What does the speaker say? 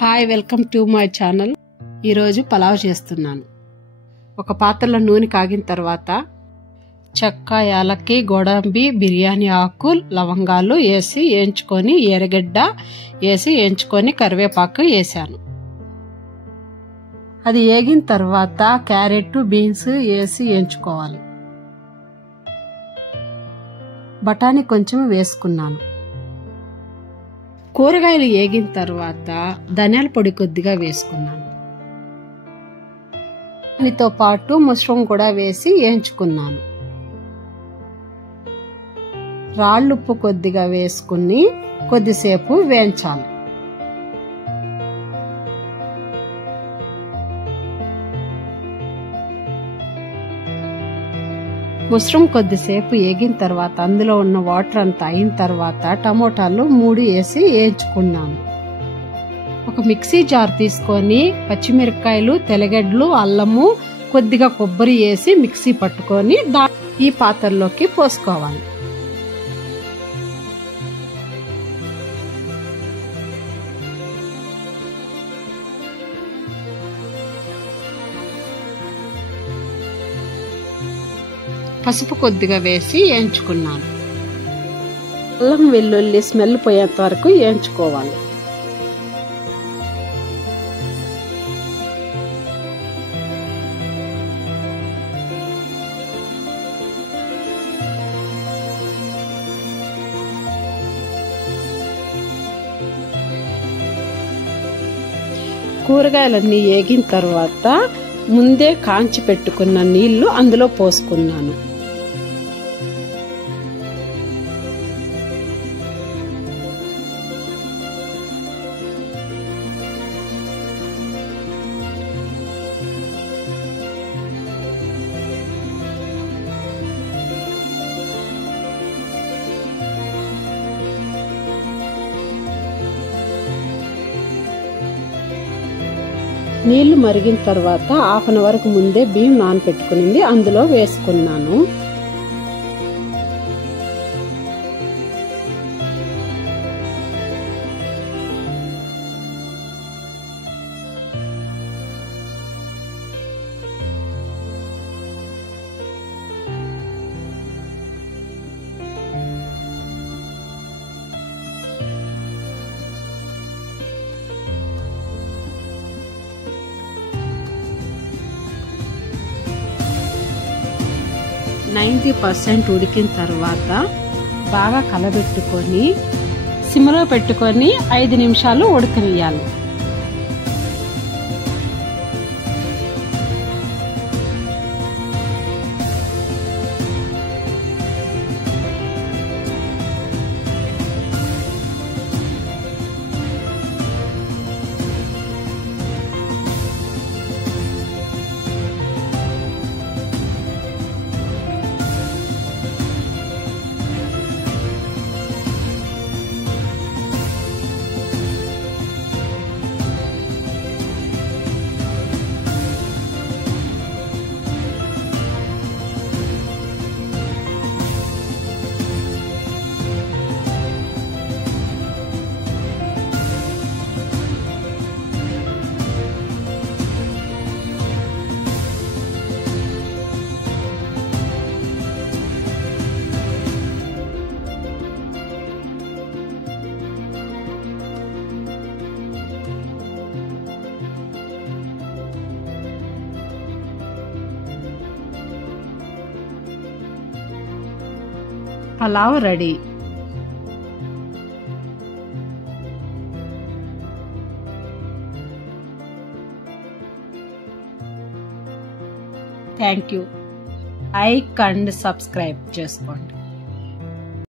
Hi, welcome to my channel. ఈరోజు పలావ్ చేస్తున్నాను. ఒక పాత్రలో నూనె కాగిన తర్వాత చెక్క, యాలక్కి, గోడంబి, బిర్యానీ ఆకు, లవంగాలు వేసి వేయించుకొని, ఎర్రగడ్డ వేసి వేయించుకొని కరివేపాకు వేసాను. అది వేగిన తర్వాత క్యారెట్, బీన్స్ వేసి వేయించుకోవాలి. బఠానీ కొంచెం వేసుకున్నాను. కూరగాయలు వేగిన తర్వాత ధనియాల పొడి కొద్దిగా వేసుకున్నాను. దానితో పాటు మష్రూమ్ కూడా వేసి వేయించుకున్నాను. రాళ్ళుప్పు కొద్దిగా వేసుకుని కొద్దిసేపు వేయించాలి. మష్రూమ్ కొద్దిసేపు వేగిన తర్వాత అందులో ఉన్న వాటర్ అంతా అయిన తర్వాత టమోటాలు 3 వేసి వేయించుకున్నాను. ఒక మిక్సీ జార్ తీసుకొని పచ్చిమిరపకాయలు, తెల్లగడ్డలు, అల్లము, కొద్దిగా కొబ్బరి వేసి మిక్సీ పట్టుకొని ఈ పాత్రలోకి పోసుకోవాలి. పసుపు కొద్దిగా వేసి వేయించుకున్నాను. అల్లం వెల్లుల్లి స్మెల్ పోయేంత వరకు వేయించుకోవాలి. కూరగాయలన్నీ వేగిన తర్వాత ముందే కాంచి పెట్టుకున్న నీళ్లు అందులో పోసుకున్నాను. నీళ్లు మరిగిన తర్వాత 1/2 గంట వరకు ముందే బియ్యం నానబెట్టుకునింది అందులో వేసుకున్నాను. %90 ఉడికిన తర్వాత బాగా కలబెట్టుకొని సిమ్లో పెట్టుకొని 5 నిమిషాలు ఉడకనియాలి. Pulao ready. Thank you. Like and subscribe చేసుకోండి.